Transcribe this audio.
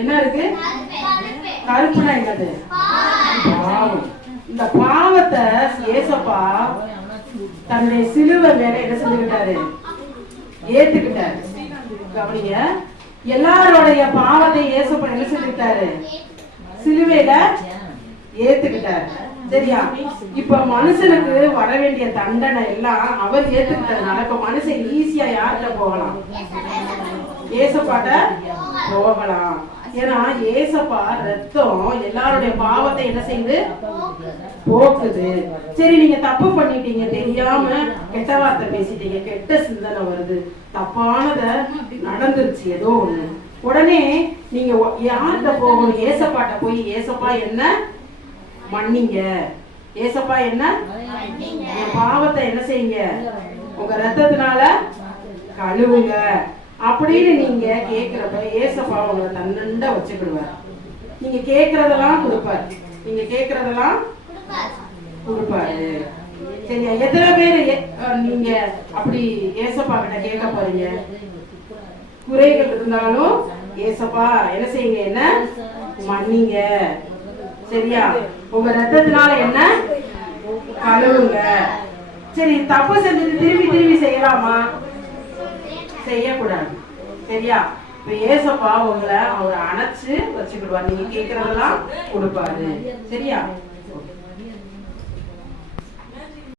என்ன இருக்கு? கருப்புனா என்னது? பாவம். இந்த பாவத்தை ஏசப்பா தன்னுடைய சிலுவை மேல என்ன செஞ்சுக்கிட்டாரு ஏத்துக்கிட்டாரு. கவனிங்க. எல்லாரோடைய பாவத்தை ஏசப்பா என்ன செஞ்சுக்கிட்டாரு சிலுவையில ஏத்துக்கிட்டாரு. சரியா? இப்ப மனுஷனுக்கு வர வேண்டிய தண்டனை எல்லாம் அவர் ஏத்துக்கிட்டதுனால இப்ப மனுஷன் ஈஸியா யார்கிட்ட போகலாம்? ஏசப்பாட்ட போகலாம். ஏன்னா ஏசப்பா ரத்தம் எல்லாருடைய பாவத்தை என்ன செய்யுது? போக்குது. சரி நீங்க தப்பு பண்ணிட்டீங்க. தெரியாம கெட்ட வார்த்தை பேசிட்டீங்க. கெட்ட சிந்தனை வருது. தப்பானத நடந்துருச்சு ஏதோ ஒண்ணு. உடனே நீங்க யார்கிட்ட போகணும்? ஏசப்பாட்ட போய் ஏசப்பா என்ன மன்னிங்க. ஏசப்பா என்ன என் பாவத்தை என்ன செய்யுங்க? உங்க ரத்தத்தினால கழுவுங்க. அப்படின்னு நீங்க கேக்குறப்ப ஏசப்பா உங்களை தன்னண்ட வச்சுக்கிடுவார். நீங்க கேக்குறதெல்லாம் கொடுப்பார். நீங்க கேக்குறதெல்லாம் கொடுப்பாரு. சரியா? எத்தனை பேர் ஏ- நீங்க அப்படி ஏசப்பா கிட்ட கேட்க போறீங்க? குறைகள் இருந்தாலும் ஏசப்பா என்ன செய்யுங்க? என்ன? மன்னிங்க. சரியா? உங்க ரத்தத்தினால என்ன? கழுவுங்க. சரி தப்பு செஞ்சுட்டு திரும்பி திரும்பி செய்யலாமா? செய்யக்கூடாது. சரியா? இப்ப ஏசப்பா உங்களை அவர் அணைச்சு வச்சுக்கிடுவார். நீங்க கேட்கறதெல்லாம் கொடுப்பாரு. சரியா?